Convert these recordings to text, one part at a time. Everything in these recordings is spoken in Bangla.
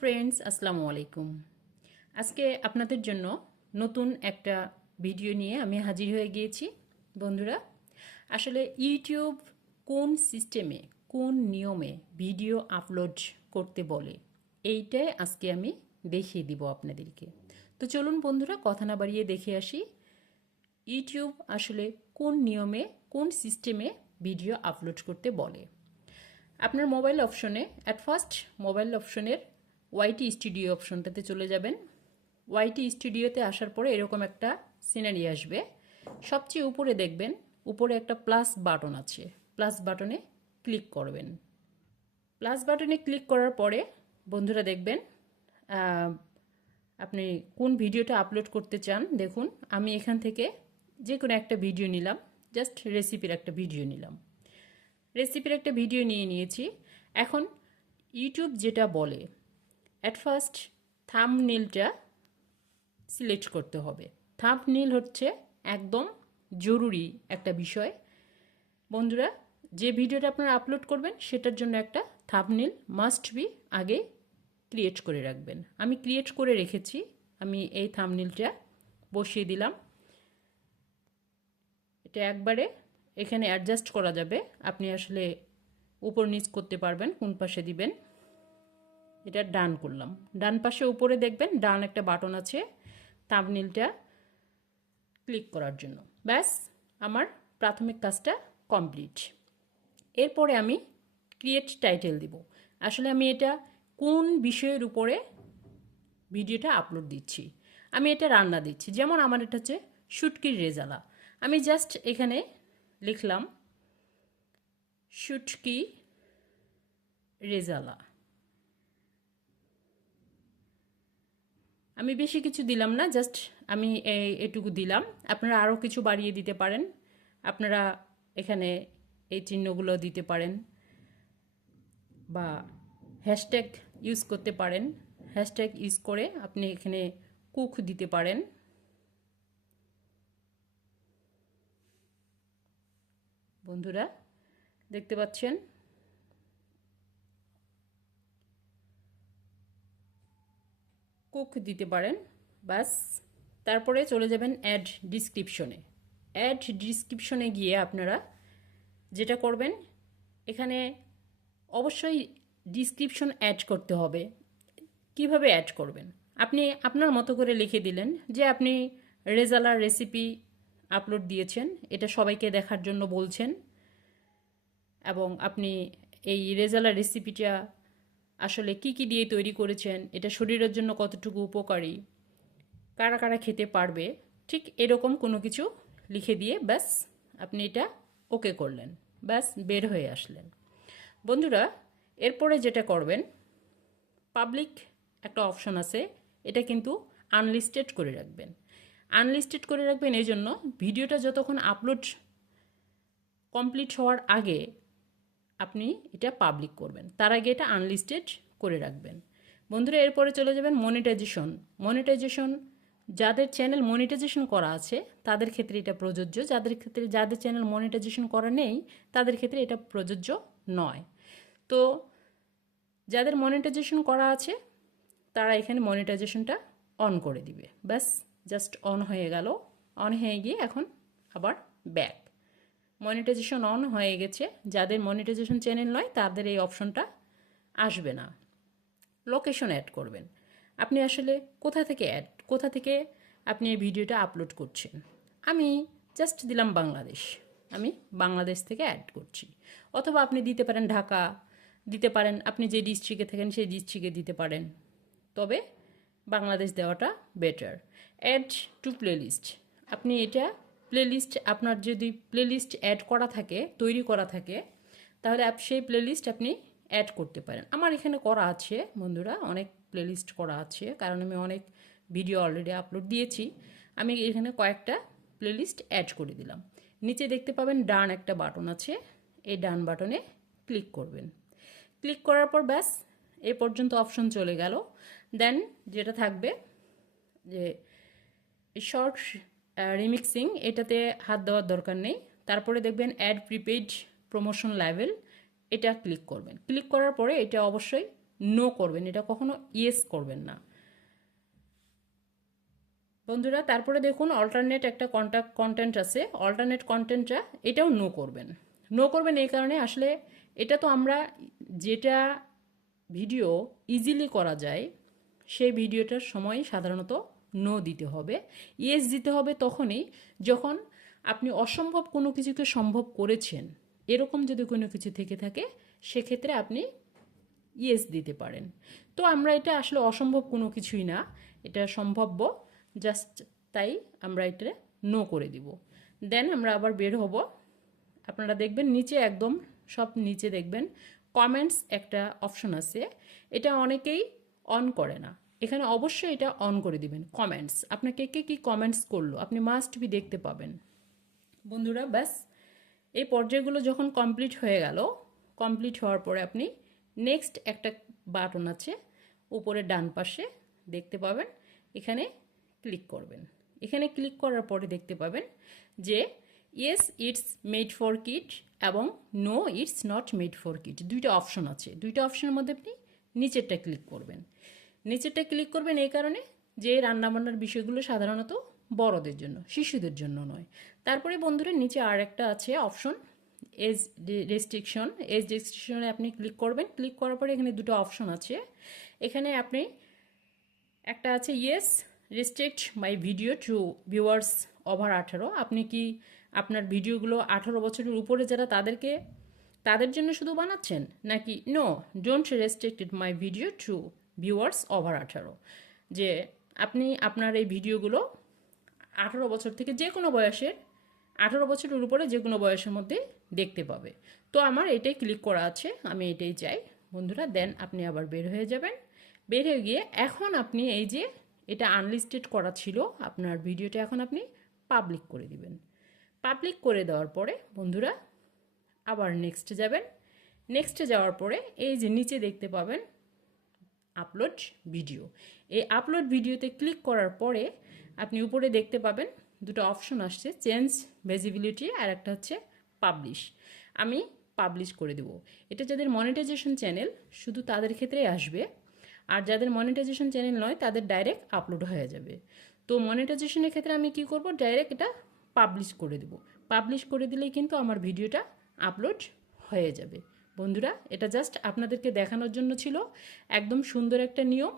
ফ্রেন্ডস, আসসালামু আলাইকুম। আজকে আপনাদের জন্য নতুন একটা ভিডিও নিয়ে আমি হাজির হয়ে গিয়েছি। বন্ধুরা, আসলে ইউটিউব কোন সিস্টেমে, কোন নিয়মে ভিডিও আপলোড করতে বলে, এইটাই আজকে আমি দেখিয়ে দিব আপনাদেরকে। তো চলুন বন্ধুরা, কথা না বাড়িয়ে দেখে আসি ইউটিউব আসলে কোন নিয়মে, কোন সিস্টেমে ভিডিও আপলোড করতে বলে। আপনার মোবাইল অপশনে ফার্স্ট মোবাইল অপশনের ওয়াইটি স্টুডিও অপশনটাতে চলে যাবেন। ওয়াইটি স্টুডিওতে আসার পরে এরকম একটা সিনারি আসবে। সবচেয়ে উপরে দেখবেন, উপরে একটা প্লাস বাটন আছে, প্লাস বাটনে ক্লিক করবেন। প্লাস বাটনে ক্লিক করার পরে বন্ধুরা দেখবেন আপনি কোন ভিডিওটা আপলোড করতে চান। দেখুন, আমি এখান থেকে যে কোনো একটা ভিডিও নিলাম, জাস্ট রেসিপির একটা ভিডিও নিলাম। রেসিপির একটা ভিডিও নিয়ে নিয়েছি। এখন ইউটিউব যেটা বলে, ফার্স্ট থাম্বনেইলটা সিলেক্ট করতে হবে। থাম্বনেইল হচ্ছে একদম জরুরি একটা বিষয়। বন্ধুরা, যে ভিডিওটা আপনারা আপলোড করবেন সেটার জন্য একটা থাম্বনেইল মাস্ট বি আগে ক্রিয়েট করে রাখবেন। আমি ক্রিয়েট করে রেখেছি। আমি এই থাম্বনেইলটা বসিয়ে দিলাম। এটা একবারে এখানে অ্যাডজাস্ট করা যাবে। আপনি আসলে উপর নিচ করতে পারবেন, কোন পাশে দিবেন। এটা ডান করলাম। ডান পাশে উপরে দেখবেন ডান একটা বাটন আছে থাম্বনেইলটা ক্লিক করার জন্য। ব্যাস, আমার প্রাথমিক কাজটা কমপ্লিট। এরপরে আমি ক্রিয়েট টাইটেল দিব। আসলে আমি এটা কোন বিষয়ের উপরে ভিডিওটা আপলোড দিচ্ছি। আমি এটা রান্না দিচ্ছি, যেমন আমার এটা হচ্ছে শুটকির রেজালা। আমি জাস্ট এখানে লিখলাম শুটকি রেজালা। আমি বেশি কিছু দিলাম না, জাস্ট আমি এটুকু দিলাম। আপনারা আরও কিছু বাড়িয়ে দিতে পারেন। আপনারা এখানে এই চিহ্নগুলো দিতে পারেন বা হ্যাশট্যাগ ইউজ করতে পারেন। হ্যাশট্যাগ ইউজ করে আপনি এখানে কুক দিতে পারেন। বন্ধুরা দেখতে পাচ্ছেন, কুক দিতে পারেন। বাস, তারপরে চলে যাবেন অ্যাড ডিসক্রিপশনে। অ্যাড ডিসক্রিপশনে গিয়ে আপনারা যেটা করবেন, এখানে অবশ্যই ডিসক্রিপশন অ্যাড করতে হবে। কিভাবে অ্যাড করবেন, আপনি আপনার মতো করে লিখে দিলেন যে আপনি রেজালার রেসিপি আপলোড দিয়েছেন, এটা সবাইকে দেখার জন্য বলছেন, এবং আপনি এই রেজালার রেসিপিটা আসলে কি কি দিয়ে তৈরি করেছেন, এটা শরীরের জন্য কতটুকু উপকারী, কারা কারা খেতে পারবে, ঠিক এরকম কোনো কিছু লিখে দিয়ে ব্যাস আপনি এটা ওকে করলেন। ব্যাস, বের হয়ে আসলেন। বন্ধুরা, এরপরে যেটা করবেন, পাবলিক একটা অপশন আছে, এটা কিন্তু আনলিস্টেড করে রাখবেন। আনলিস্টেড করে রাখবেন এই জন্য, ভিডিওটা যতক্ষণ আপলোড কমপ্লিট হওয়ার আগে আপনি এটা পাবলিক করবেন, তার আগে এটা আনলিস্টেড করে রাখবেন। বন্ধুরা, এরপরে চলে যাবেন মনিটাইজেশন। মনিটাইজেশন, যাদের চ্যানেল মনিটাইজেশন করা আছে তাদের ক্ষেত্রে এটা প্রযোজ্য। যাদের চ্যানেল মনিটাইজেশন করা নেই তাদের ক্ষেত্রে এটা প্রযোজ্য নয়। তো যাদের মনিটাইজেশন করা আছে তারা এখানে মনিটাইজেশনটা অন করে দিবে। ব্যাস, জাস্ট অন হয়ে গেল। অন হয়ে গিয়ে এখন আবার ব্যাক। মনিটাইজেশন অন হয়ে গেছে। যাদের মনিটাইজেশন চ্যানেল নয় তাদের এই অপশনটা আসবে না। লোকেশন অ্যাড করবেন। আপনি আসলে কোথা থেকে আপনি এই ভিডিওটা আপলোড করছেন। আমি জাস্ট দিলাম বাংলাদেশ। আমি বাংলাদেশ থেকে অ্যাড করছি। অথবা আপনি দিতে পারেন ঢাকা, দিতে পারেন আপনি যে ডিস্ট্রিক্টে থাকেন সেই ডিস্ট্রিক্টে দিতে পারেন, তবে বাংলাদেশ দেওয়াটা বেটার। অ্যাড টু প্লেলিস্ট, আপনি এটা প্লেলিস্ট, আপনার যদি প্লেলিস্ট অ্যাড করা থাকে, তৈরি করা থাকে, তাহলে সেই প্লেলিস্ট আপনি অ্যাড করতে পারেন। আমার এখানে করা আছে বন্ধুরা, অনেক প্লেলিস্ট করা আছে, কারণ আমি অনেক ভিডিও অলরেডি আপলোড দিয়েছি। আমি এখানে কয়েকটা প্লেলিস্ট অ্যাড করে দিলাম। নিচে দেখতে পাবেন ডান একটা বাটন আছে, এই ডান বাটনে ক্লিক করবেন। ক্লিক করার পর ব্যাস এই পর্যন্ত অপশন চলে গেল। দেন যেটা থাকবে যে শর্ট রিমিক্সিং, এটাতে হাত দেওয়ার দরকার নেই। তারপরে দেখবেন অ্যাড প্রিপেইড প্রমোশন লেভেল, এটা ক্লিক করবেন। ক্লিক করার পরে এটা অবশ্যই নো করবেন, এটা কখনো ইয়েস করবেন না বন্ধুরা। তারপরে দেখুন অল্টারনেট একটা কন্টেন্ট আছে, অল্টারনেট কন্টেন্টটা এটাও নো করবেন। নো করবেন এই কারণে, আসলে এটা তো আমরা যেটা ভিডিও ইজিলি করা যায় সেই ভিডিওটার সময় সাধারণত নো দিতে হবে। ইয়েস দিতে হবে তখনই যখন আপনি অসম্ভব কোনো কিছুকে সম্ভব করেছেন, এরকম যদি কোনো কিছু থেকে থাকে সেক্ষেত্রে আপনি ইয়েস দিতে পারেন। তো আমরা এটা আসলে অসম্ভব কোনো কিছুই না, এটা সম্ভাব্য, জাস্ট তাই আমরা এটা নো করে দিব। দেন আমরা আবার বের হব। আপনারা দেখবেন নিচে একদম সব নিচে দেখবেন কমেন্টস একটা অপশন আছে, এটা অনেকেই অন করে না। এখানে অবশ্যই এটা অন করে দিবেন। কমেন্টস, আপনাকে কে কী কমেন্টস করলো আপনি মাস্ট বি দেখতে পাবেন বন্ধুরা। ব্যাস এই পর্যায়গুলো যখন কমপ্লিট হয়ে গেল, কমপ্লিট হওয়ার পরে আপনি নেক্সট একটা বাটন আছে উপরে ডান পাশে দেখতে পাবেন, এখানে ক্লিক করবেন। এখানে ক্লিক করার পরে দেখতে পাবেন যে yes it's made for kid এবং no it's not made for kid, দুইটা অপশন আছে। দুইটা অপশনের মধ্যে আপনি নিচেরটা ক্লিক করবেন। নিচেরটা ক্লিক করবেন এই কারণে যে রান্নাবান্নার বিষয়গুলো সাধারণত বড়দের জন্য, শিশুদের জন্য নয়। তারপরে বন্ধুরা নিচে আর একটা আছে অপশন এজ রেস্ট্রিকশন। এজ রেস্ট্রিকশনে আপনি ক্লিক করবেন। ক্লিক করার পরে এখানে দুটো অপশন আছে। এখানে আপনি একটা আছে yes restrict my video to viewers over 18, আপনি কি আপনার ভিডিওগুলো 18 বছরের উপরে যারা তাদের জন্য শুধু বানাচ্ছেন, নাকি no don't restricted my video to viewers over 18, যে আপনি আপনার এই ভিডিওগুলো 18 বছর থেকে যে কোনো বয়সের, 18 বছরের উপরে যে কোনো বয়সের মধ্যে দেখতে পাবে। তো আমার এটাই ক্লিক করা আছে, আমি এটাই চাই বন্ধুরা। দেন আপনি আবার বের হয়ে যাবেন। বের হয়ে গিয়ে এখন আপনি এই যে এটা আনলিস্টেড করা ছিল আপনার ভিডিওটা, এখন আপনি পাবলিক করে দিবেন। পাবলিক করে দেওয়ার পরে বন্ধুরা আবার নেক্সটে যাবেন। নেক্সটে যাওয়ার পরে এই যে নিচে দেখতে পাবেন আপলোড ভিডিও। এই আপলোড ভিডিওতে ক্লিক করার পরে আপনি উপরে দেখতে পাবেন দুটো অপশন আসছে, চেঞ্জ ভিজিবিলিটি আর একটা হচ্ছে পাবলিশ। আমি পাবলিশ করে দেব। এটা যাদের মনিটাইজেশন চ্যানেল শুধু তাদের ক্ষেত্রেই আসবে, আর যাদের মনিটাইজেশন চ্যানেল নয় তাদের ডাইরেক্ট আপলোড হয়ে যাবে। তো মনিটাইজেশনের ক্ষেত্রে আমি কি করব, ডাইরেক্ট এটা পাবলিশ করে দেব। পাবলিশ করে দিলেই কিন্তু আমার ভিডিওটা আপলোড হয়ে যাবে বন্ধুরা। এটা জাস্ট আপনাদেরকে দেখানোর জন্য ছিল, একদম সুন্দর একটা নিয়ম।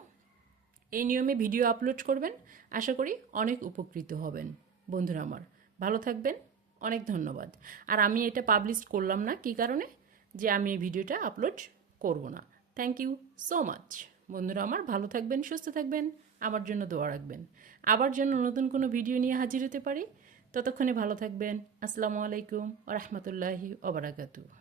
এই নিয়মে ভিডিও আপলোড করবেন, আশা করি অনেক উপকৃত হবেন বন্ধুরা আমার। ভালো থাকবেন, অনেক ধন্যবাদ। আর আমি এটা পাবলিশ করলাম না, কী কারণে, যে আমি এই ভিডিওটা আপলোড করব না। থ্যাংক ইউ সো মাচ বন্ধুরা আমার। ভালো থাকবেন, সুস্থ থাকবেন, আমার জন্য দোয়া রাখবেন। আবার যেন নতুন কোনো ভিডিও নিয়ে হাজির হতে পারি, ততক্ষণে ভালো থাকবেন। আসসালামু আলাইকুম ওয়া রাহমাতুল্লাহি ওয়া বারাকাতুহু।